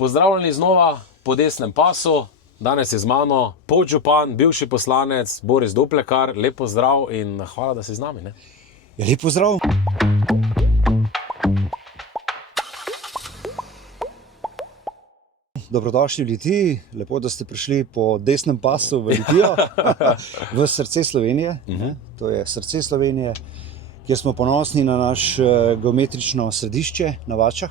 Pozdravljeni znova po desnem pasu. Danes je z mano podžupan, bivši poslanec Boris Doplekar. Lep pozdrav in hvala, da si z nami. Ne? Lep pozdrav. Dobrodošli v Litiji, lepo, da ste prišli po desnem pasu v Litijo, v srce Slovenije. To je srce Slovenije, kjer smo ponosni na naš geometrično središče na Vačah,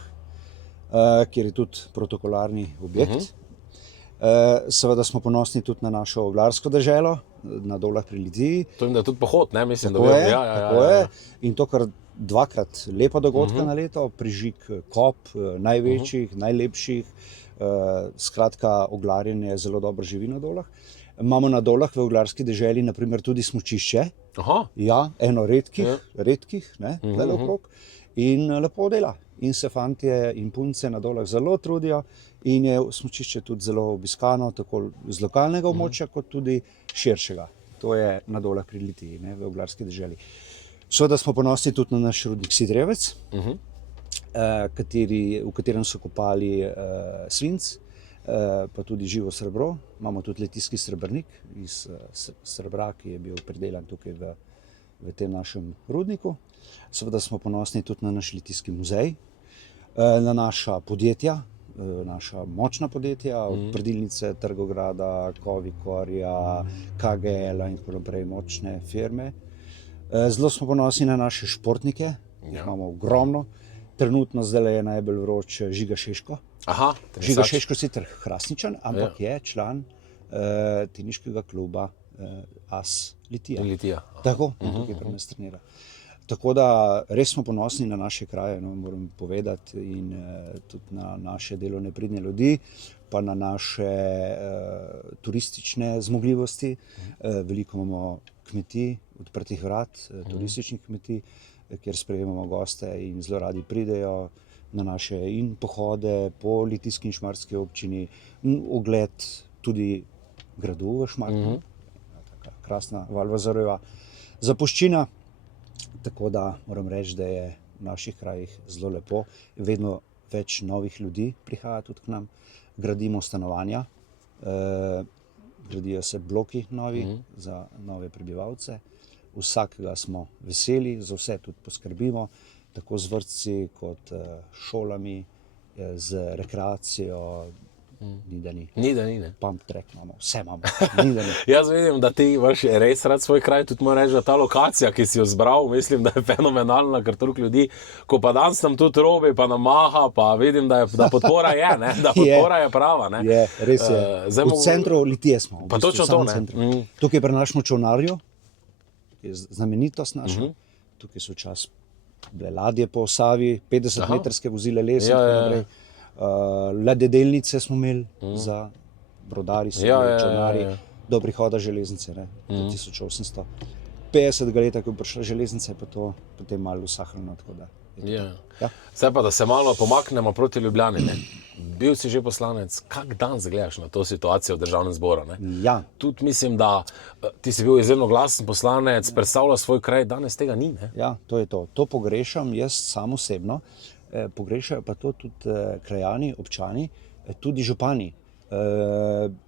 kjer je tudi protokolarni objekt. Seveda smo ponosni tudi na našo oglarsko deželo, na Dolah pri Litiji. To je tudi pohod, ne? Mislim, tako je, tako je. In to kar dvakrat lepa dogodka na leto, prižig kop največjih, najlepših. Skratka, oglarjenje zelo dobro živi na Dolah. Imamo na Dolah v oglarski deželi naprimer tudi smučišče. Ja, eno redkih, ne, tukaj okrog. In lepo dela. In se fantje in punce na Dolah zelo trudijo in je smučišče tudi zelo obiskano, tako z lokalnega območja, kot tudi širšega. To je na Dolah pri Litiji, ne, v oglarski deželi. Seveda smo ponosni tudi na naš rudnik Sidrevec, v katerem so kopali svinc, pa tudi živo srebro. Imamo tudi litijski srebrnik iz srebra, ki je bil pridelan tukaj v tem našem rudniku. Seveda smo ponosni tudi na naš litijski muzej, na naša podjetja, naša močna podjetja, od Predilnice, Trgograda, Kovikorja, KGL-a in tako naprej, močne firme. Zelo smo ponosni na naše športnike, imamo ogromno. Trenutno zdaj je najbolj vroč Žiga Šeško. Žiga Šeško je sicer Hrastničan, ampak je član teniškega kluba AS Litija. Tako, tukaj pri nas trenira. Tako da res smo ponosni na naše kraje, moram povedati, in tudi na naše delovne pridne ljudi, pa na naše turistične zmogljivosti. Veliko imamo kmetij, odprtih vrat, turističnih kmetij, kjer sprejemamo goste in zelo radi pridejo na naše in pohode po litijski in šmarski občini, ogled tudi gradu v Šmartnu, krasna Valvazorjeva zapuščina. Tako da moram reči, da je v naših krajih zelo lepo. Vedno več novih ljudi prihaja tudi k nam. Gradimo stanovanja, gradijo se bloki novi za nove prebivalce. Vsakega smo veseli, za vse tudi poskrbimo, tako z vrtci kot šolami, z rekreacijo. Ni da ni. Ni da ni, ne? Pump track imamo, vse imamo. Ni da ni. Jaz vidim, da ti imaš res rad svoj kraj, tudi moram reči, da ta lokacija, ki si jo zbral, mislim, da je fenomenalna, ker toliko ljudi, ko pa danes tam tudi robi, pa namaha, pa vidim, da podpora je, ne? Da podpora je prava, ne? Je, res je. V centru Litije smo. Pa točno to, ne? Tukaj pri našem čolnarju, je znamenitost naša. Tukaj so včasih bile ladje po Savi, 50-metrske vozile les in tako naprej. Ladedelnice smo imeli za brodari, čolnarji, do prihoda železnice, ne, 1850 leta, ko je prišla železnica, pa to potem malo usahnilo. Zdaj pa, da se malo pomaknemo proti Ljubljani. Ne? Bil si že poslanec, kak danes gledaš na to situacijo v državnem zboru? Ne? Ja. Tudi mislim, da ti si bil izjemno glasen poslanec, predstavlja svoj kraj, danes tega ni. Ne? Ja, to je to. To pogrešam jaz sam osebno. Pogrešajo pa to tudi krajani, občani, tudi župani.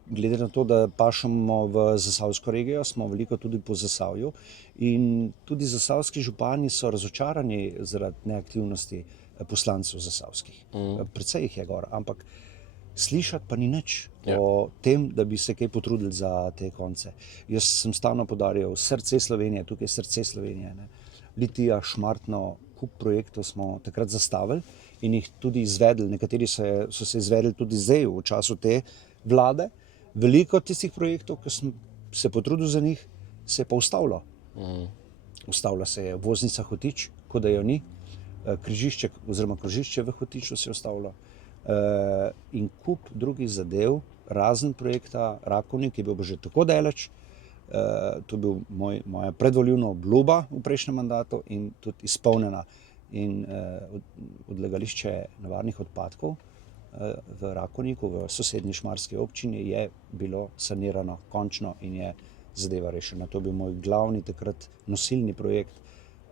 Glede na to, da pašamo v Zasavsko regijo, smo veliko tudi po Zasavju in tudi zasavski župani so razočarani zaradi neaktivnosti poslancev zasavskih. Precej jih je gor, ampak slišati pa ni nič o tem, da bi se kaj potrudili za te konce. Jaz sem stalno poudarjal srce Slovenije, tukaj je srce Slovenije, ne? Litija, Šmartno, kup projektov smo takrat zastavili in jih tudi izvedli. Nekateri so se izvedli tudi zdaj v času te vlade. Veliko tistih projektov, ki sem se potrudil za njih, se je pa ustavilo. Ustavila se je obvoznica Hotič, kot da jo ni. Križišče oziroma krožišče v Hotiču se je ustavilo. In kup drugih zadev, razen projekta Rakovnik, ki je bil že tako daleč. To je bil moja predvoljivna obljuba v prejšnjem mandatu in tudi izpolnjena. In odlagališče nevarnih odpadkov v Rakovniku, v sosednji šmarski občini, je bilo sanirano končno in je zadeva rešena. To je bil moj glavni takrat nosilni projekt,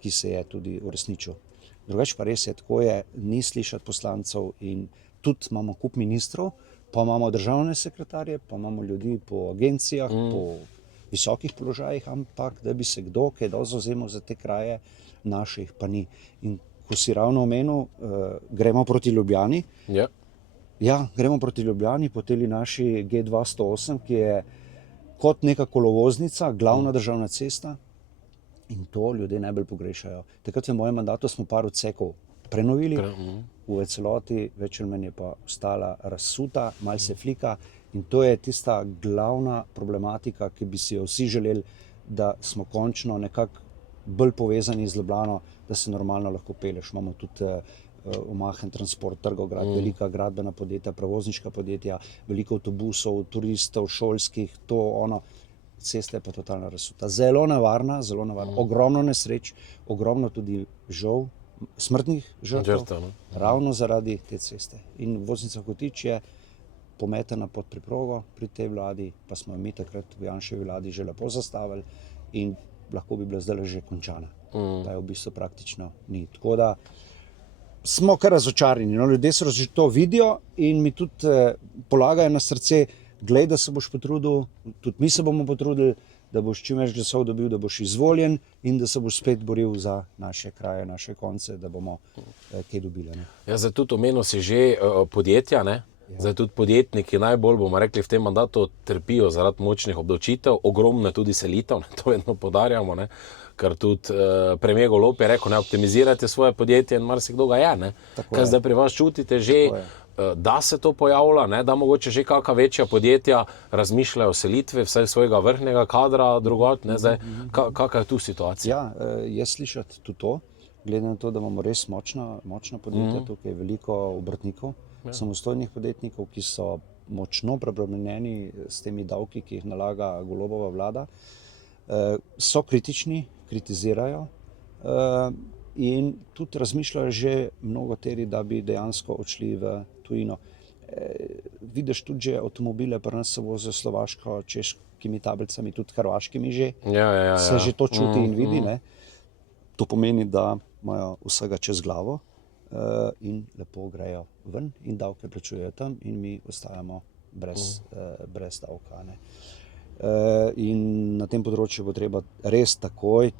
ki se je tudi uresničil. Drugače pa res je, tako je, ni slišati poslancev in tudi imamo kup ministrov, pa imamo državne sekretarje, pa imamo ljudi po agencijah, po visokih položajih, ampak da bi se kdo kaj zavzemal za te kraje, naših pa ni. In ko si ravno omenil, gremo proti Ljubljani. Ja, gremo proti Ljubljani po tej naši G208, ki je kot neka kolovoznica, glavna državna cesta, in to ljudje najbolj pogrešajo. Takrat v mojem mandatu smo par odsekov prenovili, v celoti več ali manj je pa ostala razsuta, malo se flika, in to je tista glavna problematika, ki bi si jo vsi želeli, da smo končno nekako bolj povezani z Ljubljano, da se normalno lahko peleš. Imamo tudi omahen transport, Trgograd, velika gradbena podjetja, prevozniška podjetja, veliko avtobusov, turistov, šolskih, to ono. Cesta je pa totalno razsuta. Zelo nevarna, ogromno nesreč, ogromno tudi žal, smrtnih žrtev, ravno zaradi te ceste. In Voznica Hotič je pometena pod preprogo pri tej vladi, pa smo mi takrat v Janševi vladi že lepo zastavili in lahko bi bila zdaj že končana. Pa je v bistvu praktično ni. Tako da smo kar razočarani. No, ljudje so to vidijo in mi tudi polagajo na srce, glej, da se boš potrudil, tudi mi se bomo potrudili, da boš čim več glasov dobil, da boš izvoljen in da se boš spet boril za naše kraje, naše konce, da bomo kaj dobili. Ne? Ja, zdaj tudi omenil si že podjetja, ne? Zdaj tudi podjetniki najbolj, bomo rekli, v tem mandatu trpijo zaradi močnih obdavčitev, ogromno tudi selitev, to vedno podarjamo, ne? Ker tudi premier Golob je rekel, ne optimizirajte svoje podjetje in marsikdo ga je. Ne? Kaj zdaj pri vas čutite že, da se to pojavlja, ne? Da mogoče že kakšna večja podjetja razmišljajo o selitvi vsaj svojega vrhnega kadra drugot, ne? Zdaj, kakšna je tu situacija? Ja, jaz slišati tudi to, glede na to, da imamo res močna podjetja, tukaj je veliko obrtnikov, samostojnih podjetnikov, ki so močno preobremenjeni s temi davki, ki jih nalaga Golobova vlada, so kritični, kritizirajo in tudi razmišljajo že mnogoteri, da bi dejansko odšli v tujino. Vidiš tudi že avtomobile, pri nas se vozijo slovaško, češkimi tablicami, tudi hrvaškimi že. Se že to čuti in vidi. Ne? To pomeni, da imajo vsega čez glavo in lepo grejo ven in davke plačujejo tam in mi ostajamo brez davka. Ne? In na tem področju bo treba res takoj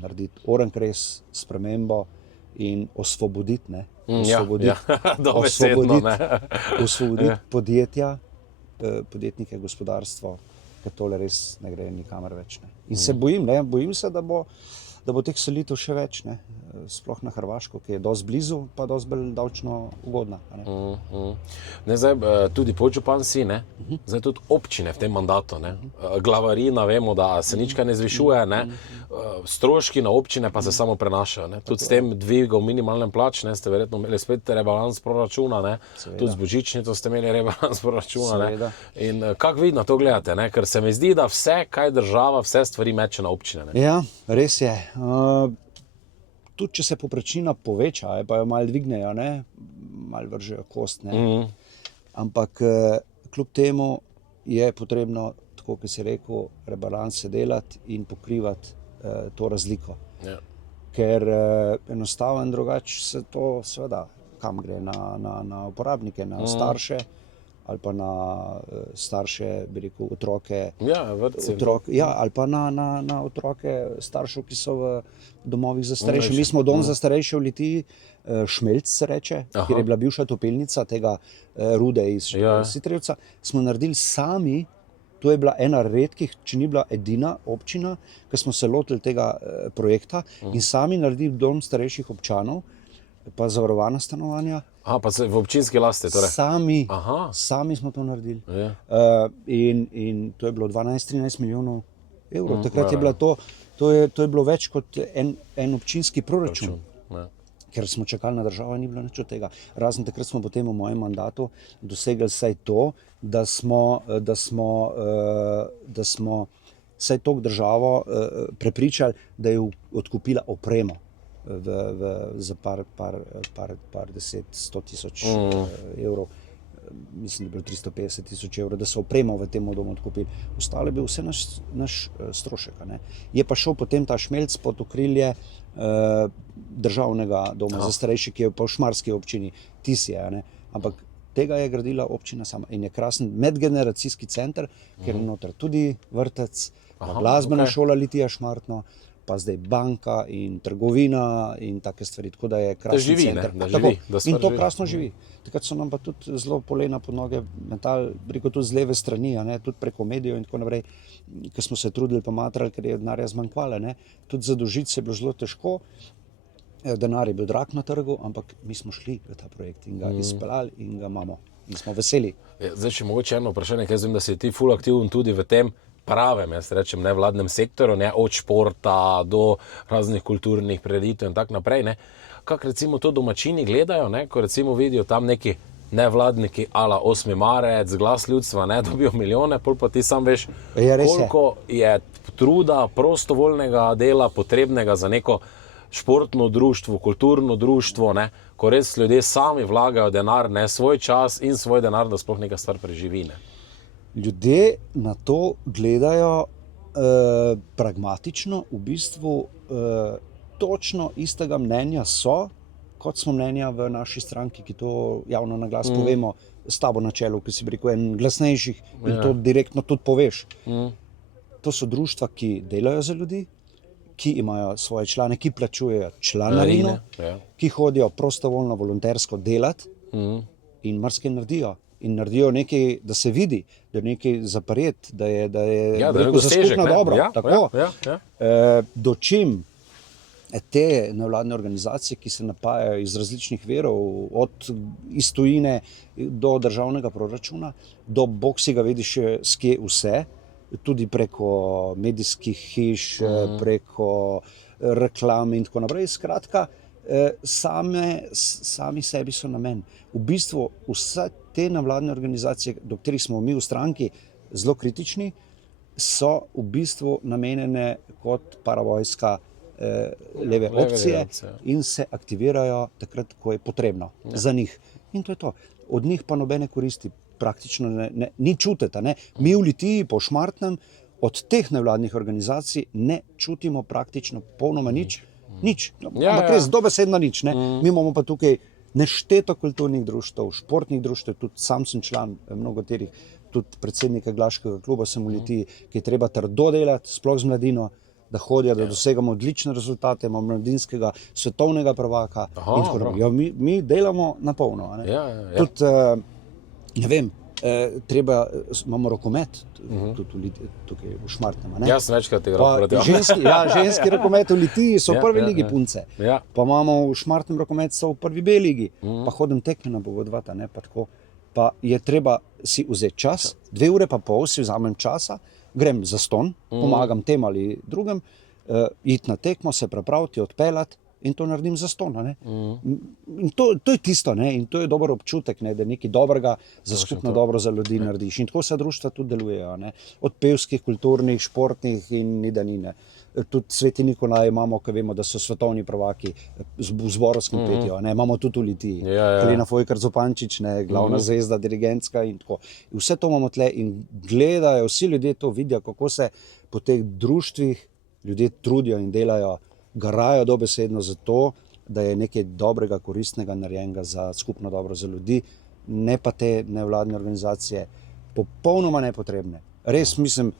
narediti orenkres, spremembo in osvoboditi, osvoboditi podjetja, podjetnike, gospodarstvo, ker tole res ne gre nikamor več. Ne. In se bojim se, da bo teh selitev še več, ne. Sploh na Hrvaško, ki je dosti blizu, pa dosti bolj davčno ugodna. Ne, zdaj, tudi podžupan si, ne? Zdaj tudi občine v tem mandatu, ne? Glavarina, vemo, da se nič ne zvišuje, ne? Stroški na občine pa se samo prenašajo. Ne? Tudi s tem dvigom minimalne plač, ne, ste verjetno imeli spet rebalans proračuna, ne? Tudi z božičnico ste imeli rebalans proračuna. Ne? In kako vi na to gledate? Ne? Ker se mi zdi, da vse, kaj država, vse stvari meče na občine. Ne? Ja, res je. Tudi če se povprečnina poveča, pa jo malo dvignejo, ne? Malo vržejo kost. Ne? Ampak kljub temu je potrebno, tako kot si rekel, rebalanse delati in pokrivati to razliko. Ja. Ker enostavno in drugače se to seveda kam gre, na uporabnike, na starše ali pa na starše, bi rekel, otroke. Ja, vrtci. Ali pa na otroke staršev, ki so v domovih za starejše. Mi smo dom za starejše v Litiji, Šmelc se reče, kjer je bila bivša topilnica tega Rude iz Sitrevca, smo naredili sami. To je bila ena redkih, če ni bila edina občina, ki smo se lotili tega projekta in sami naredili dom starejših občanov, pa zavarovana stanovanja. Pa se v občinski lasti, torej? Sami smo to naredili. In to je bilo 12-13 milijonov evrov. Takrat je bilo to je bilo več kot en občinski proračun. Ker smo čakali na državo, ni bilo nič od tega. Razen takrat smo potem v mojem mandatu dosegli vsaj to, da smo vsaj to državo prepričali, da je odkupila opremo za par 10-100 tisoč evrov. mislim, da je bilo 350 000 evrov, da so opremo v tem domu odkupili. Ostalo je bil vse naš strošek. Ne. Je pa šel potem ta Šmelc pod okrilje državnega doma za starejše, ki je pa v šmarski občini Tisje, ne. Ampak tega je gradila občina sama in je krasen medgeneracijski center, kjer je noter tudi vrtec, glasbena šola Litija Šmartno, pa zdaj banka in trgovina in take stvari, tako da je krasen center. In to krasno živi. Takrat so nam pa tudi zelo polena pod noge metali, rekel tudi z leve strani, tudi preko medijev in tako naprej, ker smo se trudili pa matrali, ker je denarja zmanjkvalo. Tudi zadolžiti se je bilo zelo težko, denar je bil drag na trgu, ampak mi smo šli v ta projekt in ga izpeljali in ga imamo in smo veseli. Zdaj, če mogoče eno vprašanje, ker vem, da si ti ful aktiven tudi v tem pravem, jaz rečem, nevladnem sektorju, od športa do raznih kulturnih prireditev in tako naprej. Kako recimo to domačini gledajo, ko recimo vidijo tam neki nevladniki ala 8. marec, Glas ljudstva, dobijo milijone, pol pa ti sam veš, koliko je truda, prostovoljnega dela potrebnega za neko športno društvo, kulturno društvo, ko res ljudje sami vlagajo denar, svoj čas in svoj denar, da sploh neka stvar preživi. Ljudje na to gledajo pragmatično, v bistvu točno istega mnenja so, kot smo mnenja v naši stranki, ki to javno na glas povemo, s tabo na čelu, ki si bi rekel en glasnejših in to direktno tudi poveš. To so društva, ki delajo za ljudi, ki imajo svoje člane, ki plačujejo članarino, ki hodijo prostovoljno, volontersko delati in marsikaj naredijo. In naredijo nekaj, da se vidi, da je nekaj zaprijet, da je za skupno dobro. Dočim te nevladne organizacije, ki se napajajo iz različnih virov, iz tujine do državnega proračuna, do bog si ga vidi še skje vse, tudi preko medijskih hiš, preko reklam in tako naprej. Skratka, sami sebi so namen. V bistvu vse te nevladne organizacije, do katerih smo mi v stranki zelo kritični, so v bistvu namenjene kot paravojska leve opcije in se aktivirajo takrat, ko je potrebno za njih. In to je to. Od njih pa nobene koristi praktično ni čutiti. Mi v Litiji po Šmartnem od teh nevladnih organizacij ne čutimo praktično popolnoma nič. Ampak res dobesedno nič. Mi imamo pa tukaj nešteto kulturnih društev, športnih društev, tudi sam sem član mnogoterih, tudi predsednika Glaškega kluba sem v Litiji, ki je treba trdo delati, sploh z mladino, da hodijo, da dosegamo odlične rezultate, imamo mladinskega svetovnega prvaka in tako naprej. Mi delamo na polno. Tudi, ne vem, imamo rokomet tudi tukaj v Šmartnem. Jaz sem večkrat igral proti ženski rokomet v Litiji so v prvi ligi punce. Pa imamo v Šmartnem rokomet so v prvi B ligi. Pa hodim tekme na Bogodvata, pa tako. Pa je treba si vzeti čas, 2 ure pa pol si vzamem časa, grem za ston, pomagam tem ali drugem, iti na tekmo, se prepraviti, odpeljati in to naredim za ston. In to je tisto, in to je dober občutek, da nekaj dobrega za skupno dobro za ljudi narediš. In tako se društva tudi delujejo. Od pevskih, kulturnih, športnih in nidanine. Tudi Sveti Nikolaj imamo, ki vemo, da so svetovni prvaki v zborovskem petju. Imamo tudi v Litiji. Helena Fojkar Zupančič, glavna zvezda, dirigentska in tako. Vse to imamo tle in gledajo, vsi ljudje to vidijo, kako se po teh društvih ljudje trudijo in delajo, garajo dobesedno za to, da je nekaj dobrega, koristnega narejenega za skupno dobro za ljudi, ne pa te nevladne organizacije, popolnoma nepotrebne. Res mislim,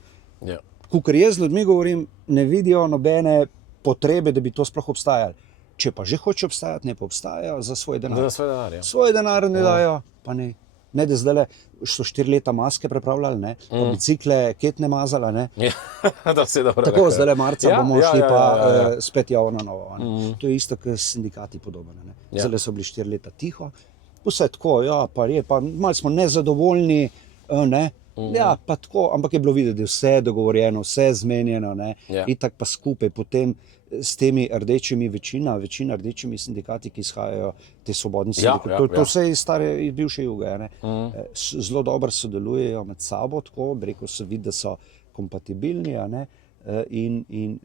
kakor jaz z ljudmi govorim, ne vidijo nobene potrebe, da bi to sploh obstajali. Če pa že hoče obstajati, ne pa obstajajo za svoj denar. Svoj denar ne dajo, pa ne. Ne, da zdaj so 4 leta maske prepravljali, pa bicikle ketne mazali. Tako, zdaj marca bomo šli pa spet javno novo. To je isto, kot sindikati podobno. Zdaj so bili 4 leta tiho, vse tako, pa malo smo nezadovoljni, pa tako, ampak je bilo videti, da je vse dogovorjeno, vse zmenjeno, itak pa skupaj potem s temi rdečimi večina rdečimi sindikati, ki izhajajo te svobodni sindikati. To vse iz stare, iz bivše Juge. Zelo dobro sodelujejo med sabo, tako, rekel se vidi, da so kompatibilni in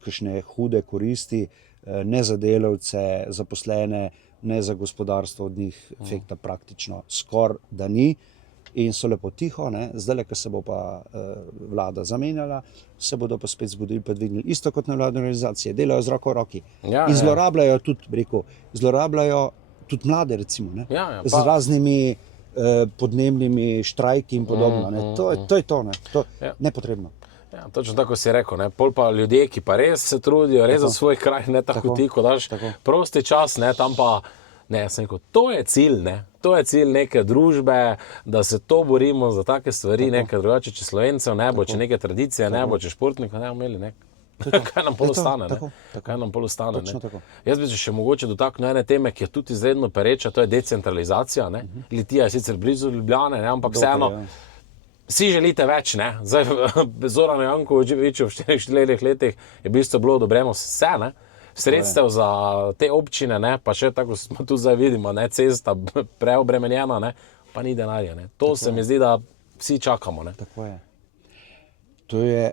kakšne hude koristi, ne za delavce, zaposlene ne za gospodarstvo od njih efekta praktično skoraj da ni. In so lepo tiho, zdaj, ko se bo pa vlada zamenjala, se bodo pa spet zbudili, pa dvignili. Isto kot nevladne organizacije, delajo z roko v roki. In zlorabljajo tudi, zlorabljajo tudi mlade, recimo, z raznimi podnebnimi štrajki in podobno. To je to, to je nepotrebno. Ja, točno tako si rekel, pol pa ljudje, ki pa res se trudijo, res za svoj kraj, ne tako ti, ko daš prosti čas, tam pa, jaz sem rekel, to je cilj, to je cilj neke družbe, da se to borimo za take stvari, nekaj drugače, če Slovencev ne bo, če neke tradicije ne bo, če športnikov ne bo imeli, kaj nam pol ostane, kaj nam pol ostane, Jaz bi se še mogoče dotaknil ene teme, ki je tudi izredno pereča, to je decentralizacija, Litija je sicer blizu Ljubljane, ampak vseeno, vsi želite več, Zdaj, Zoran Janković v 4 letih je v bistvu bilo odobreno vse, Sredstev za te občine, pa še tako smo tu zdaj vidimo, cesta preobremenjena, pa ni denarja, To se mi zdi, da vsi čakamo, Tako je. To je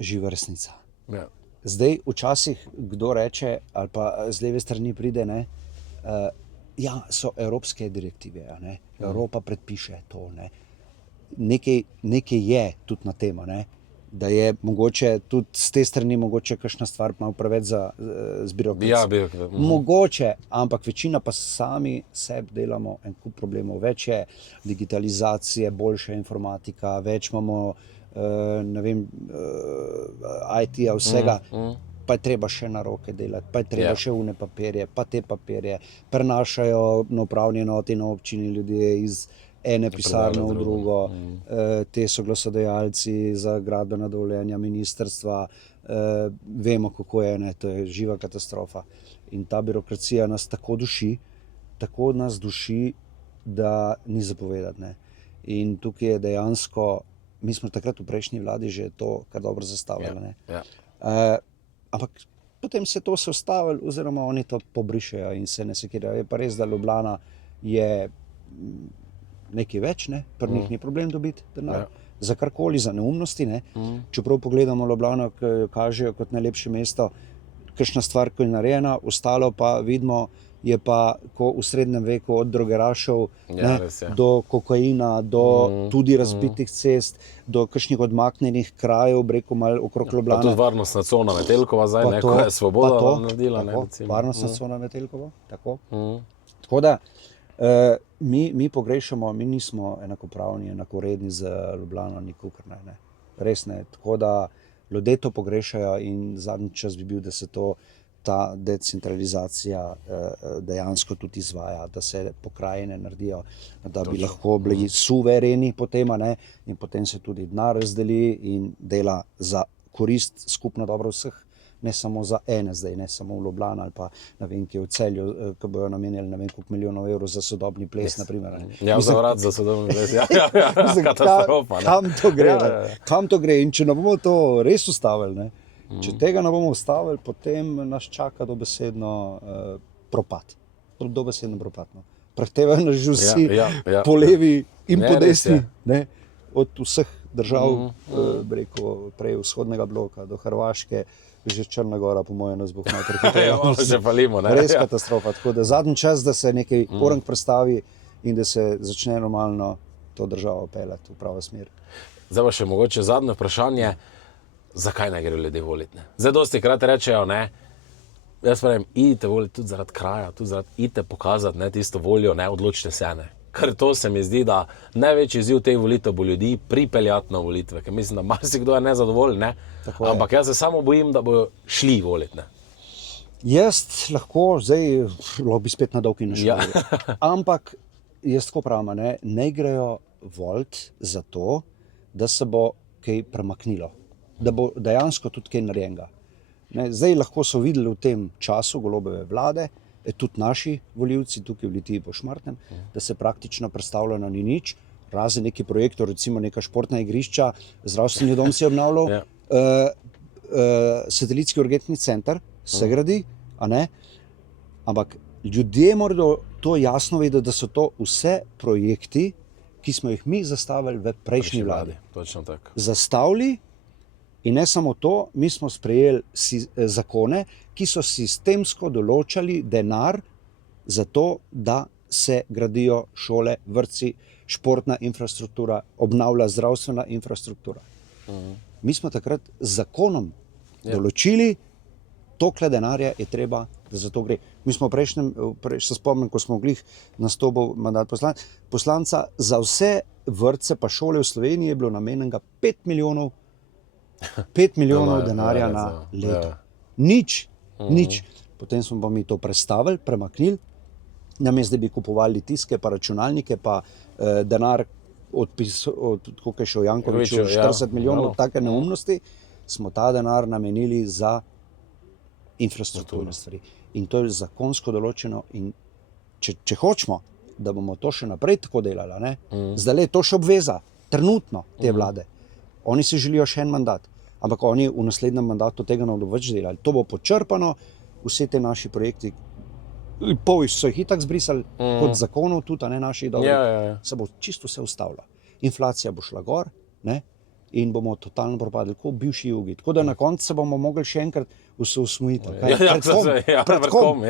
živa resnica. Ja. Zdaj, včasih kdo reče, ali pa z leve strani pride, ja, so evropske direktive, Evropa predpiše to, Nekaj je tudi na tema, da je mogoče tudi z te strani mogoče kakšna stvar malo preveč zbirokratska. Ja, Mogoče, ampak večina pa sami sebi delamo en kup problemov. Več je digitalizacije, boljša informatika, več imamo IT-ja vsega, pa je treba še na roke delati, pa je treba še une papirje, pa te papirje prenašajo na upravni enoti na občini ljudje iz ene pisarne v drugo, te so glasodajalci za gradbena dovoljenja ministrstva, vemo, kako je, to je živa katastrofa. In ta birokracija nas tako duši, da ni zapovedati. In tukaj je dejansko, mi smo takrat v prejšnji vladi že to kar dobro zastavljali. Ampak potem se to ustavili, oziroma oni to pobrišejo in se ne sekirajo. Je pa res, da Ljubljana je nekaj več, pri njih ni problem dobiti denar. Za karkoli, za neumnosti. Čeprav pogledamo Ljubljano, ki jo kažejo kot najlepše mesto, kakšna stvar, ki je narejena, ostalo pa vidimo, je pa ko v srednjem veku od drogerašev do kokaina, do tudi razbitih cest, do kakšnih odmaknjenih krajev, breko malo okrog Ljubljane. Pa tudi varnostna cona Metelkova zdaj, ko je Svoboda naredila. Varnostna cona Metelkova, tako. Tako da, mi pogrešamo, mi nismo enakopravni, enakovredni z Ljubljano, nikakor ne. Res ne. Tako da ljudje to pogrešajo in zadnji čas bi bil, da se ta decentralizacija dejansko tudi izvaja, da se pokrajine naredijo, da bi lahko bili suvereni potem, in potem se tudi denar razdeli in dela za korist skupno dobro vseh. Ne samo za ene zdaj, ne samo v Ljubljani ali pa kje v Celju, ko bojo namenjali koliko milijonov evrov za sodobni ples, naprimer. Ja, za sodobni ples, katastrofa. Kam to gre? In če ne bomo to res ustavili, če tega ne bomo ustavili, potem nas čaka dobesedno propad. Dobesedno propad. Prehtevajo nas že vsi po levi in po desni, od vseh držav, prej vzhodnega bloka do Hrvaške, že Črna Gora, po mojem, nas bo prehitela. Res katastrofa. Tako da zadnji čas, da se nekaj orang prestavi in da se začne normalno to državo peljati v pravo smer. Zdaj pa še mogoče zadnje vprašanje, zakaj ne grejo ljudje voliti? Zdaj dosti krat rečejo, jaz pravim, idite voliti tudi zaradi kraja, tudi idite pokazati tisto voljo, odločite se, Ker to se mi zdi, da največji izziv teh volitev bo ljudi pripeljati na volitve, ker mislim, da marsikdo je nezadovoljen, ampak jaz se samo bojim, da bojo šli voliti. Jaz lahko, zdaj bi spet na dolgi našel, ampak jaz tako pravim, ne grejo voliti zato, da se bo kaj premaknilo, da bo dejansko tudi kaj narejenega. Zdaj lahko so videli v tem času Golobove vlade, tudi naši volivci tukaj v Litiji po Šmartnem, da se praktično predstavljeno ni nič, razen neki projektor, recimo neka športna igrišča, zdravstveni dom se je obnavljal, satelitski urgentni center se gradi, ampak ljudje morajo to jasno vedeti, da so to vse projekti, ki smo jih mi zastavili v prejšnji vladi. Točno tako. Zastavili. In ne samo to, mi smo sprejeli zakone, ki so sistemsko določali denar zato, da se gradijo šole, vrtci, športna infrastruktura, obnavlja zdravstvena infrastruktura. Mi smo takrat z zakonom določili, toliko denarja je treba, da za to gre. Mi smo se spomnim, ko smo glih nastopil mandat poslanca, za vse vrtce pa šole v Sloveniji je bilo namenjenega 5 milijonov denarja na leto. Nič. Potem smo pa mi to prestavili, premaknili, namesto da bi kupovali tiske, pa računalnike, pa denar koliko je šel Jankoviću, 40 milijonov, take neumnosti, smo ta denar namenili za infrastrukturne stvari. In to je zakonsko določeno. In če hočemo, da bomo to še naprej tako delali, zdaj je to še obveza, trenutno te vlade. Oni si želijo še en mandat, ampak oni v naslednjem mandatu tega ne bodo več delali. To bo počrpano, vse te naši projekti, pol so jih itak zbrisali, kot zakonov tudi, naših dobrih, se bo čisto vse ustavilo. Inflacija bo šla gor, in bomo totalno propadli, kot bivši jugi. Tako da na koncu se bomo mogli še enkrat usmojiti. Pred kom?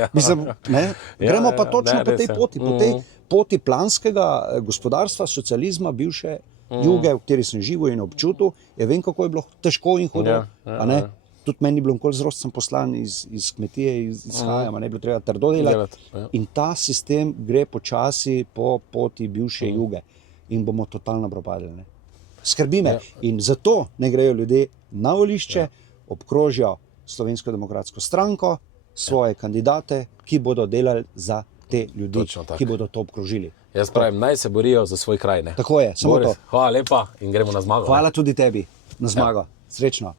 Gremo pa točno po tej poti, po tej poti planskega gospodarstva, socializma, bivše juge, v kateri sem živel in občutil. Ja vem, kako je bilo težko in hudo. Tudi meni je bilo nikoli z rostom poslan iz kmetije, izhajam, ne bilo treba trdo delati. In ta sistem gre počasi po poti bivše juge in bomo totalno propadli. Skrbi me. In zato ne grejo ljudje na volišče, obkrožijo Slovensko demokratsko stranko, svoje kandidate, ki bodo delali za te ljudi, ki bodo to obkrožili. Jaz pravim, naj se borijo za svoj kraj. Tako je, samo to. Hvala lepa in gremo na zmago. Hvala tudi tebi na zmago. Srečno.